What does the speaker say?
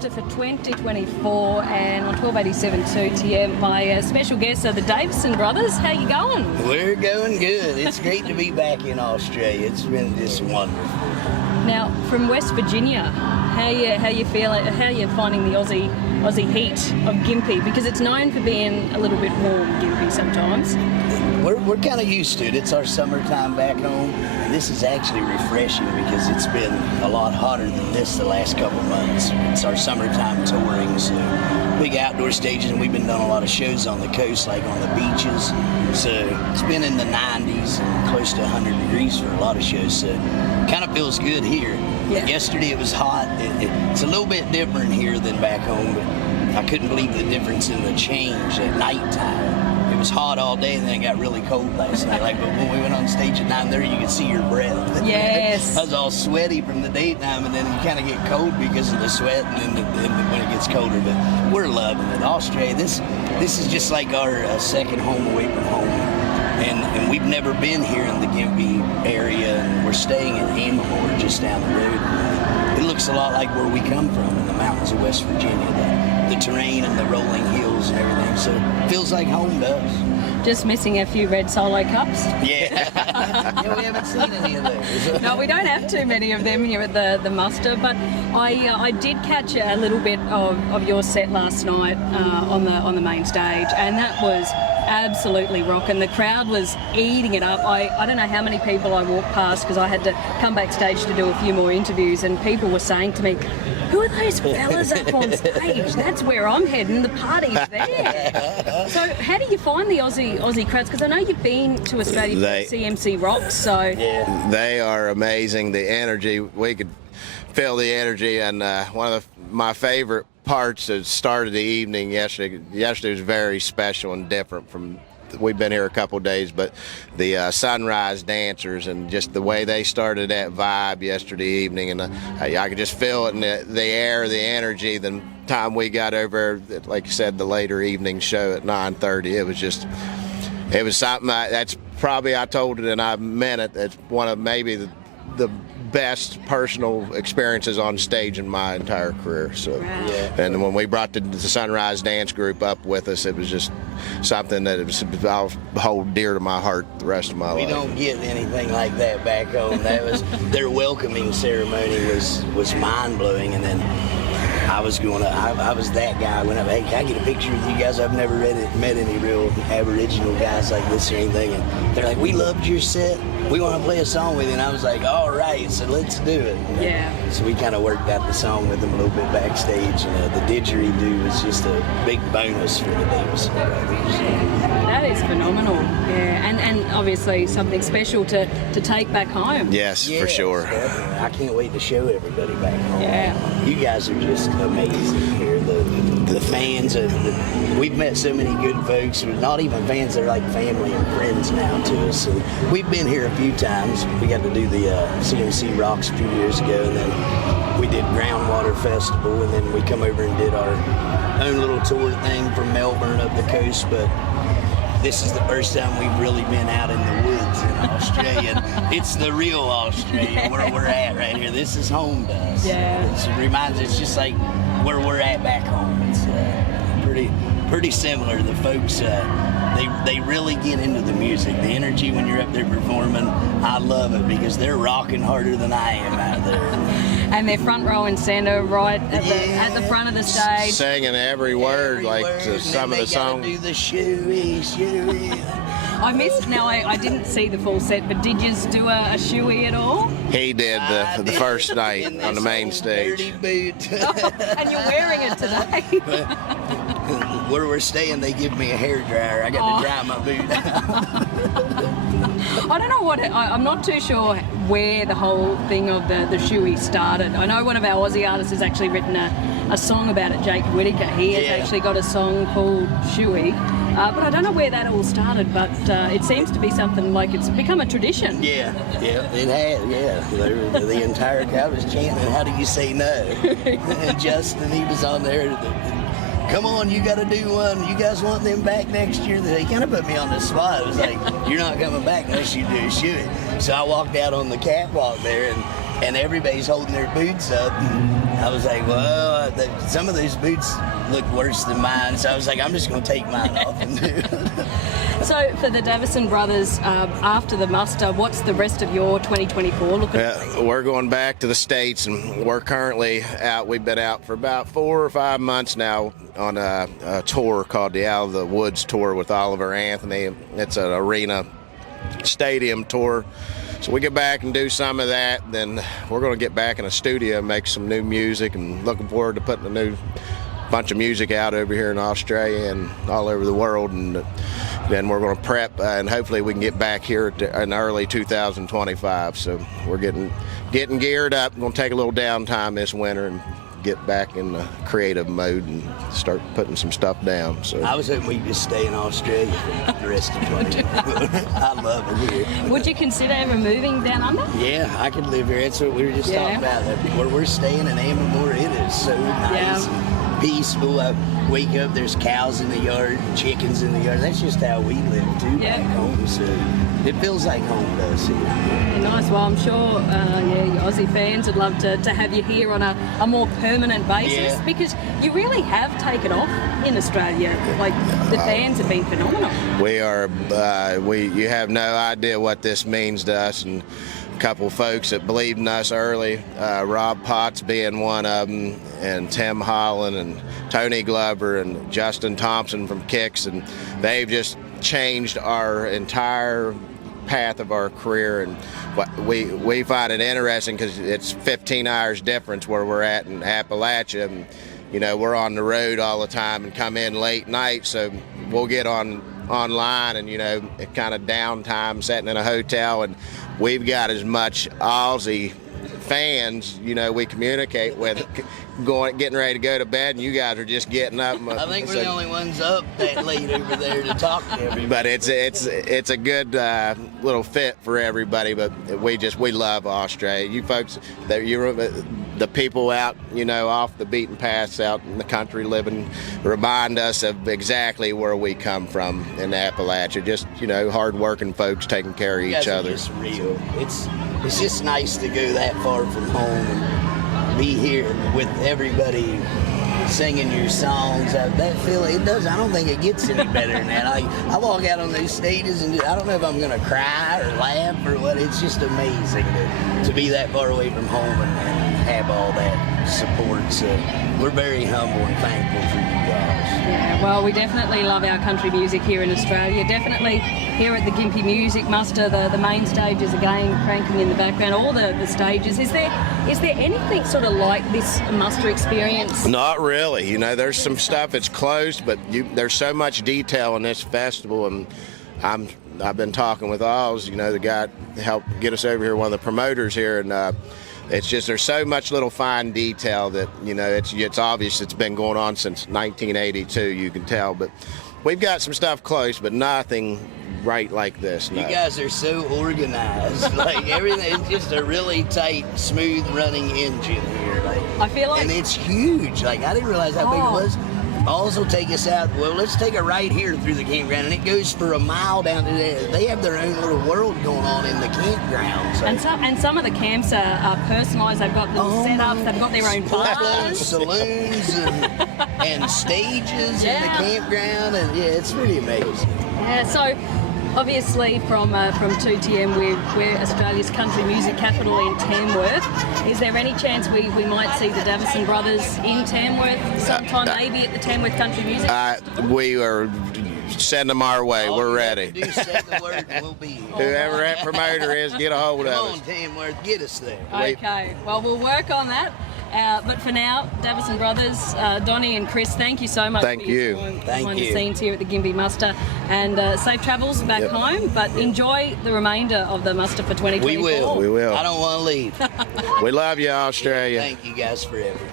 Muster for 2024, and on 1287 2TM, my special guests are the Davisson Brothers. How you going? We're going good. It's great to be back in Australia. It's been just wonderful. Now, from West Virginia, how you feeling? How you finding the Aussie heat of Gympie? Because it's known for being a little bit warm, Gympie, sometimes. We're kind of used to it. It's our summertime back home. And this is actually refreshing because it's been a lot hotter than this the last couple months. It's our summertime touring, so big outdoor stages, and we've been doing a lot of shows on the coast, like on the beaches. So it's been in the 90s and close to 100 degrees for a lot of shows. So it kind of feels good here. Yeah. Yesterday it was hot. It's a little bit different here than back home, but I couldn't believe the difference in the change at nighttime. It was hot all day, and then it got really cold last night. Like, but when we went on stage at 9:30, you could see your breath. Yes. I was all sweaty from the daytime, and then you kind of get cold because of the sweat, and then when it gets colder. But we're loving it. Australia, this is just like our second home away from home. And we've never been here in the Gympie area, and we're staying in Amahor just down the road. It looks a lot like where we come from in the mountains of West Virginia. The terrain and the rolling hills and everything, so it feels like home to us. Just missing a few red solo cups. Yeah. Yeah, we haven't seen any of those. No, we don't have too many of them here at the Muster, but I did catch a little bit of your set last night on the main stage, and that was absolutely rocking. The crowd was eating it up. I don't know how many people I walked past because I had to come backstage to do a few more interviews, and people were saying to me, "Who are those fellas up on stage? That's where I'm heading. The party's there." So how do you find the Aussie crowds? Because I know you've been to Australia for CMC Rocks, so... Yeah. They are amazing. The energy, we could feel the energy, and one of my favorite parts that started the evening yesterday was very special and different from... We've been here a couple of days, but the sunrise dancers and just the way they started that vibe yesterday evening, and I could just feel it in the air, the energy. The time we got over, like you said, the later evening show at 9:30, it was something that's probably, I told it and I meant it. It's one of maybe the best personal experiences on stage in my entire career. So, yeah. And when we brought the Sunrise Dance group up with us, it was just something that I'll hold dear to my heart the rest of my life. We don't get anything like that back home. That was their welcoming ceremony was mind blowing, and then I was that guy. I went up, "Hey, can I get a picture with you guys? I've never met any real Aboriginal guys like this or anything." And they're like, "We loved your set. We want to play a song with you." And I was like, "All right, so let's do it." Yeah. So we kind of worked out the song with them a little bit backstage, and the didgeridoo was just a big bonus for the Davisson Brothers. That is phenomenal. Yeah, and obviously something special to take back home. Yes, for sure. Definitely. I can't wait to show everybody back home. Yeah. You guys are just amazing here. The fans, we've met so many good folks, not even fans, they're like family and friends now to us. And we've been here a few times. We got to do the CMC Rocks a few years ago, and then we did Groundwater Festival, and then we come over and did our own little tour thing from Melbourne up the coast. But this is the first time we've really been out in the woods in Australia. It's the real Australia where we're at right here. This is home to us. Yeah. It reminds us just like where we're at back home. It's pretty similar. The folks, they really get into the music. The energy when you're up there performing, I love it because they're rocking harder than I am out there. And they're front row and centre, right at the front of the stage, singing every word, some of the songs. Do the shooey. I missed. Now I didn't see the full set, but did you do a shoey at all? He did the first night on the main stage. Dirty boot. And you're wearing it today. Where we're staying, they give me a hairdryer. I got to dry my boot. I don't know I'm not too sure where the whole thing of the shoey started. I know one of our Aussie artists has actually written a song about it, Jake Whitaker. He has actually got a song called Shoey. But I don't know where that all started, but it seems to be something like it's become a tradition. Yeah, it has, The entire crowd was chanting, "How do you say no?" And Justin, he was on there, "Come on, you got to do one. You guys want them back next year?" They kind of put me on the spot. It was like, "You're not coming back unless you do a shoey." So I walked out on the catwalk there, and everybody's holding their boots up. I was like, well, some of those boots look worse than mine, so I was like, I'm just going to take mine off and do it. So for the Davisson Brothers, after the muster, what's the rest of your 2024 looking like? We're going back to the States, and we're currently out. We've been out for about 4 or 5 months now on a tour called the Out of the Woods Tour with Oliver Anthony. It's an arena stadium tour. So we get back and do some of that, then we're going to get back in a studio and make some new music, and looking forward to putting a new bunch of music out over here in Australia and all over the world. And then we're going to prep, and hopefully we can get back here in early 2025. So we're getting geared up. We're going to take a little downtime this winter and get back in the creative mode and start putting some stuff down. So I was hoping we'd just stay in Australia for the rest of 20. I love it here. Would you consider ever moving down under? Yeah, I could live here. That's what we were just talking about. Where we're staying in Ambermore, it is so nice and peaceful. I wake up, there's cows in the yard, chickens in the yard. That's just how we live too back home. So it feels like home to us here. Yeah, nice. Well, I'm sure your Aussie fans would love to have you here on a more permanent basis, because you really have taken off in Australia. Like, the fans have been phenomenal. We are, you have no idea what this means to us, and a couple of folks that believed in us early, Rob Potts being one of them, and Tim Holland and Tony Glover and Justin Thompson from Kicks, and they've just changed our entire path of our career. And we find it interesting because it's 15 hours difference where we're at in Appalachia, and we're on the road all the time and come in late night, so we'll get online and it kind of downtime sitting in a hotel, and we've got as much Aussie fans we communicate with getting ready to go to bed, and you guys are just getting up. I think we're the only ones up that late over there to talk to everybody. But it's a good little fit for everybody. But we love Australia. You folks, the people out off the beaten paths out in the country living, remind us of exactly where we come from in Appalachia. Just hard-working folks taking care of each other. It's real. It's just nice to go that far from home and be here with everybody singing your songs. That feeling, it does. I don't think it gets any better than that. I walk out on those stages and I don't know if I'm going to cry or laugh or what. It's just amazing to be that far away from home and have all that support. So we're very humble and thankful for you guys. Yeah, well, we definitely love our country music here in Australia. Definitely here at the Gympie Music Muster, the main stage is again cranking in the background, all the stages. Is there anything sort of like this muster experience? Not really. There's some stuff that's closed, but there's so much detail in this festival, and I've been talking with Oz, the guy that helped get us over here, one of the promoters here, and it's just there's so much little fine detail that it's obvious it's been going on since 1982. You can tell, but we've got some stuff close, but nothing right like this. No. You guys are so organized. Like everything, it's just a really tight, smooth running engine here. I feel like, and it's huge. Like I didn't realize how big it was. Also take us out. Well, let's take it right here through the campground, and it goes for a mile down to there. They have their own little world going on in the campground. So. And some of the camps are personalised. They've got little setups. They've got their own bars, saloons, and stages in the campground, and it's pretty amazing. Yeah. So. Obviously, from 2TM, we're Australia's country music capital in Tamworth. Is there any chance we might see the Davisson Brothers in Tamworth sometime, maybe at the Tamworth Country Music? We are send them our way. We're ready. Do set the word, and we'll be here. Whoever that promoter is, get a hold of us. Come on, Tamworth, get us there. Okay. Well, we'll work on that. But for now, Davisson Brothers, Donnie and Chris, thank you so much. Thank you. Behind the scenes here at the Gympie Muster, and safe travels back home. But enjoy the remainder of the muster for 2024. We will. We will. I don't want to leave. We love you, Australia. Thank you guys for everything.